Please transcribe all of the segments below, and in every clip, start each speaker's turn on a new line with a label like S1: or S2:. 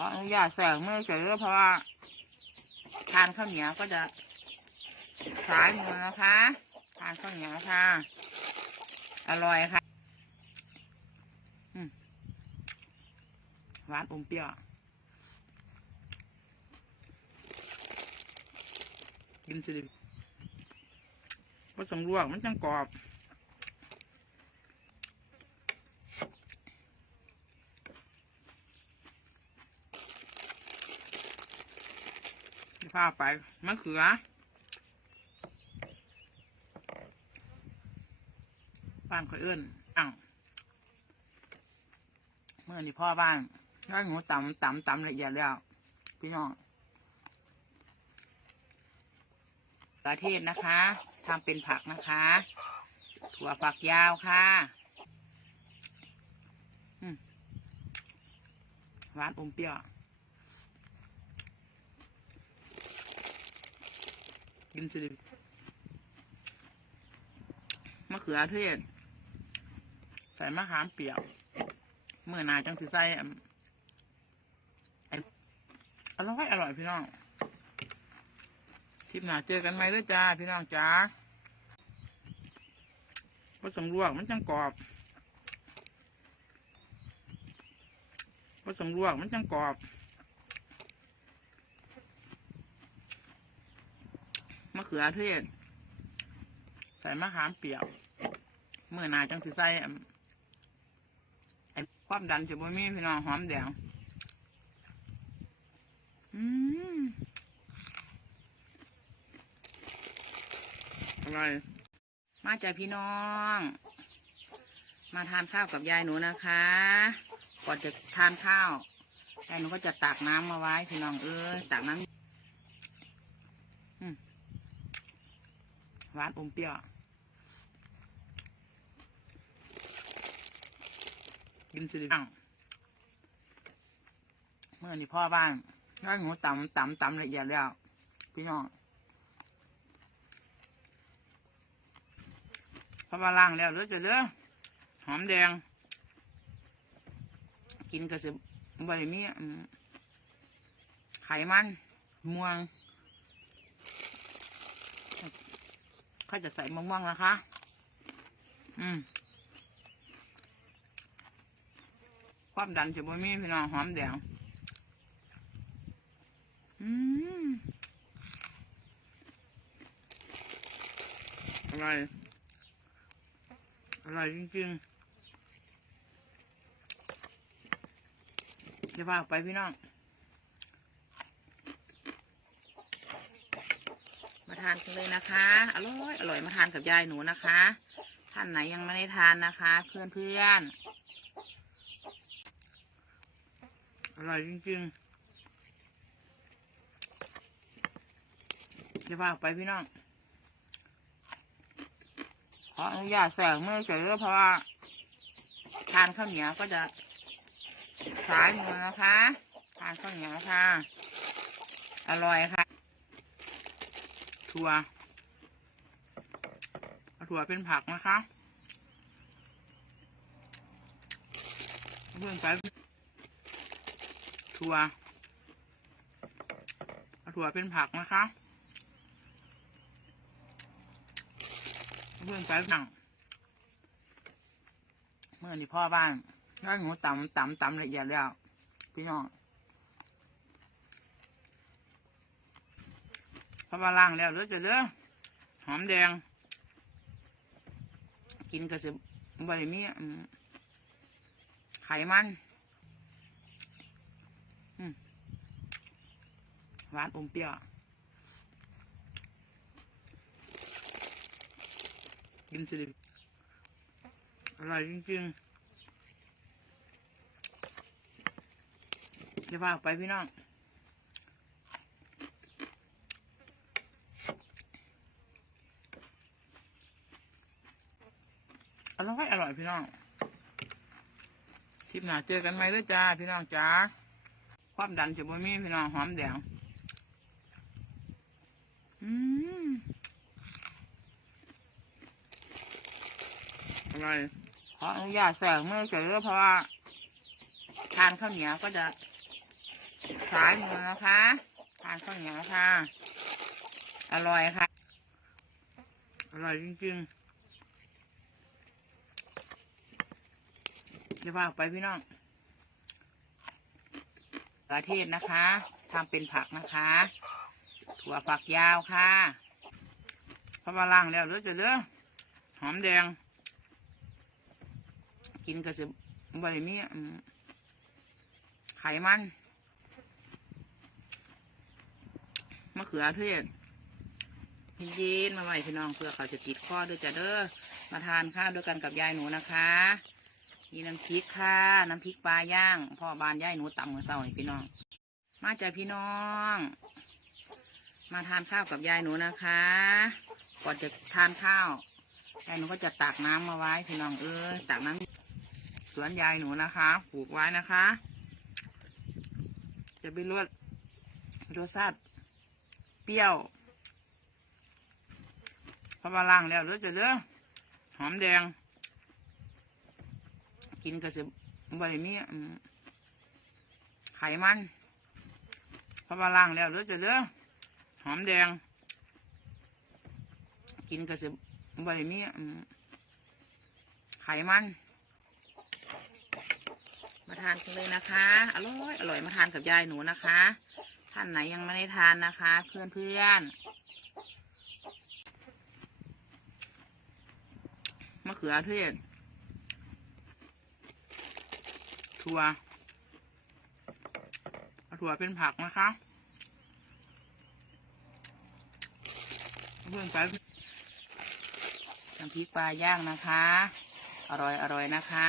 S1: ออนุญาตแสงมือเฉยเพราะว่าทานข้าวเหนียวก็จะสายมือนะคะทานข้าวเหนียวค่ะ อร่อยค่ะหวานอมเปรี้ยวกินสิดิผสมลวกมันจังกรอบ พาไปมะเขือบ้านข่อยเอื้อนอ่างเมื่อนี่พ่อบ้านถ้าหนูตำตำตำละเอียดแล้วพี่น้องกระเทศนะคะทำเป็นผักนะคะ ถั่วฝักยาวค่ะหวานอมเปรี้ยว กินสิมะเขือเทศ ใส่มะขามเปียกเมื่อนาจังสิใส่อันไอ้อร่อยอร่อยพี่น้องคลิปหน้าเจอกันไหมด้วยจ้า พี่น้องจ้าผสมลวกมันจังกรอบผสมลวกมันจังกรอบ มะเขือเทศ ใส่มะขามเปียกเมื่อนาจังสิใส่ไอความดันจะบ่มีพี่น้องหอมแดงอืมอะไรอยมาจากพี่น้อง มาทานข้าวกับยายหนูนะคะ ก่อนจะทานข้าวยายหนูก็จะตักน้ำมาไว้พี่น้องเอ้ยตักน้ำ หวานอมเปรี้ยวกินสิอ่างเมื่อนี่พ่อบ้านถ้าหนูตำตำตำละเอียดแล้ว พี่น้องพอมาล้างแล้วเหลือจะเหลือหอมแดง กินกระสิบบะหมี่ไขมันม่วง ขาจะใส่มะม่วงนะคะ อืม ความดันจะบ่มีพี่น้องหอมแดง อืมอร่อยอร่อยจริงๆเดี๋ยวพาไปพี่น้อง มาทานกันเลยนะคะ อร่อยอร่อยมาทานกับยายหนูนะคะ ท่านไหนยังไม่ได้ทานนะคะ เพื่อนเพื่อนอร่อยจริงๆเดี๋ยวพาไปพี่น้องขออนุญาตแสงมือเฉยเพราะว่าทานข้าวเหนียวก็จะสายมือนะคะ ทานข้าวเหนียวค่ะ อร่อยค่ะ ถั่วถั่วเป็นผักนะคะเพื่อนไปถั่วถั่วเป็นผักนะคะเพื่อนไปผังเมื่อนี่พ่อบ้านถ้หนูตำตำตำละเอียดแล้ว พี่น้อง พอมาล้างแล้วเหลือจะเหลือหอมแดง กินกระสิบบะหมี่ไขมันหวานอมเปรี้ยวกินสิอร่อยจริงๆเดี๋ยวพาไปพี่น้อง อร่อยอร่อยพี่น้องคลิปหน้าเจอกันไหมด้วยจ้า พี่น้องจ้าความดันจะบ่มีพี่น้องหอมแดงอืมอร่อยขออนุญาตแสงเมื่อเฉยเพราะว่าทานข้าวเหนียวก็จะสายมือนะคะ ทานข้าวเหนียวค่ะ อร่อยค่ะ อร่อยจริงๆ เดี๋ยวว่าไปพี่น้องกระเทศนะคะทำเป็นผักนะคะ ถั่วฝักยาวค่ะพอมาล่างแล้วเหลือจะเหลือหอมแดง กินกระสิบบริมีไขมันมะเขือเทศเย็นมาไว้พี่น้องเพื่อเขาจะติดข้อด้วยจะเด้อมาทานข้าวด้วยกันกับยายหนูนะคะ มีน้ำพริกค่ะ น้ำพริกปลาย่าง พ่อบานยายหนูตำมือเศร้านี่พี่น้อง มาจ้ะพี่น้อง มาทานข้าวกับยายหนูนะคะ ก่อนจะทานข้าวยายหนูก็จะตักน้ำมาไว้พี่น้องเอ้ยตักน้ำสวนยายหนูนะคะปลูกไว้นะคะ จะไปรสรสชาติเปรี้ยวพอมาล่างแล้วเหลือจะเหลือหอมแดง กินกระสิบบริมีอืมไขมันพอมาล่างแล้วเหลือจะเหลือหอมแดง กินกระสิบบริมีอืมไขมันมาทานกันเลยนะคะ อร่อย อร่อยมาทานกับยายหนูนะคะ ท่านไหนยังไม่ได้ทานนะคะ เพื่อนเพื่อนมะเขือเทศ ถั่วถั่วเป็นผักนะคะเพื่อนไปน้ำพริกปลาย่างนะคะ อร่อยอร่อยนะคะ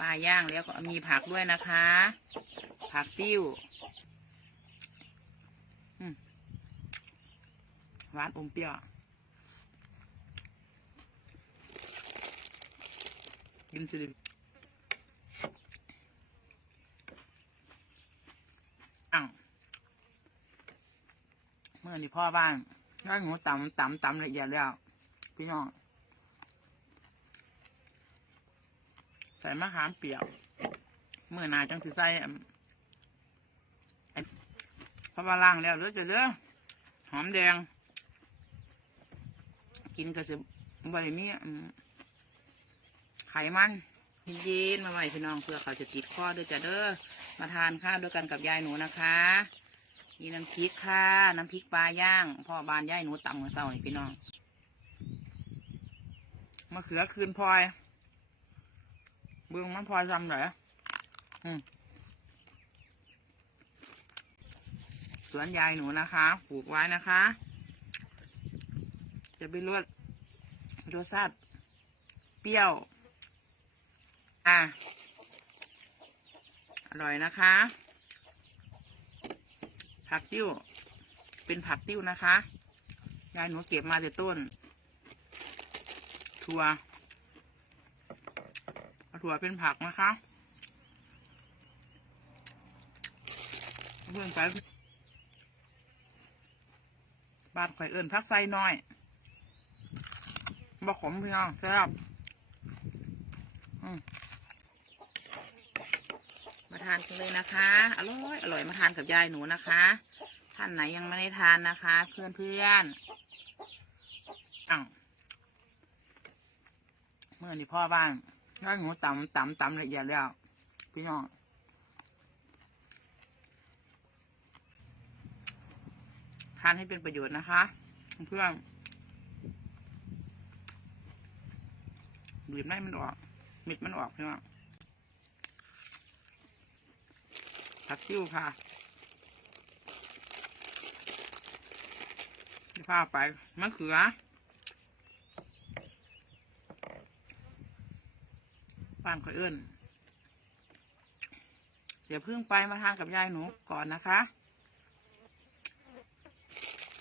S1: ปลาย่างแล้วก็มีผักด้วยนะคะ ผักติ้วหวานอมเปรี้ยวกินสิริอ่างเมื่อนี่ พ่อบ้านได้หมูตำตำตำละเอียดแล้ว พี่น้อง ใส่มะขามเปียกเมื่อนาจังสิใส่อันอันพอมาล่างแล้วเลือจะเหลือหอมแดง กินกระสิบบริมีอืมไขมันเย็นๆมาไว้พี่น้องเพื่อเขาจะติดข้อด้วยจ้ะเด้อมาทานข้าวด้วยกันกับยายหนูนะคะ มีน้ำพริกค่ะ น้ำพริกปลาย่าง พ่อบานย่ายหนูตำมือเศร้านี่พี่น้องมะเขือคืนพลอย เบื้องมันพลอจำเหรออืมสวนยายหนูนะคะปลูกไว้นะคะ จะไปรสรสชาติเปรี้ยว อะ อร่อยนะคะ ผักติ้ว เป็นผักติ้วนะคะยายหนูเก็บมาแต่ต้น ถั่ว ถั่วเป็นผักนะคะ เพื่อนไปบาดข่อยเอิ่นพักไส้น้อยบะขมพี่น้องแซ่บอืม ทานกันเลยนะคะ อร่อยอร่อยมาทานกับยายหนูนะคะ ท่านไหนยังไม่ได้ทานนะคะ เพื่อนเพื่อนๆอ้าวเมื่อนี่พ่อบ้านถ้าหนูตำตำตำละเอียดแล้วพี่น้องทานให้เป็นประโยชน์นะคะ เพื่อนบีบให้มันออกเม็ดมันออกพี่น้อง ผักติ้วค่ะที่พาไปมะเขือบ้านข่อยเอิ้นเดี๋ยวเพิ่งไปมาทานกับยายหนูก่อนนะคะ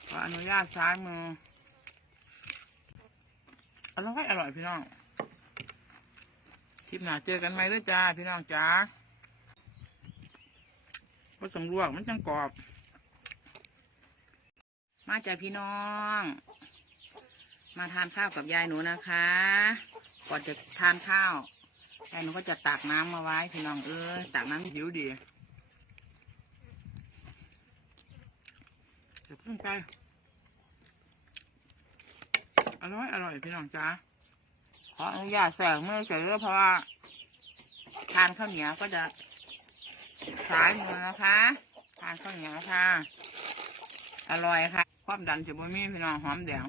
S1: ขออนุญาตซ้ายมืออร่อยอร่อยพี่น้องคลิปหน้าเจอกันไหมด้วยจ้า พี่น้องจ้า ก็ต้องลวกมันจังกรอบ มาจ้าพี่น้อง มาทานข้าวกับยายหนูนะคะ ก่อนจะทานข้าวยายหนูก็จะตักน้ำมาไว้พี่น้องเอ้ยตักน้ำหิวดีเดี๋ยวพิ่งไปอร่อยอร่อยพี่น้องจ้าขออนุญาตแสงเมื่อเฉยๆเพราะว่าทานข้าวเหนียวก็จะ สายมือนะคะทานข้าวเหนียวค่ะ อร่อยค่ะ ความดันจะบ่มีพี่น้องหอมแดง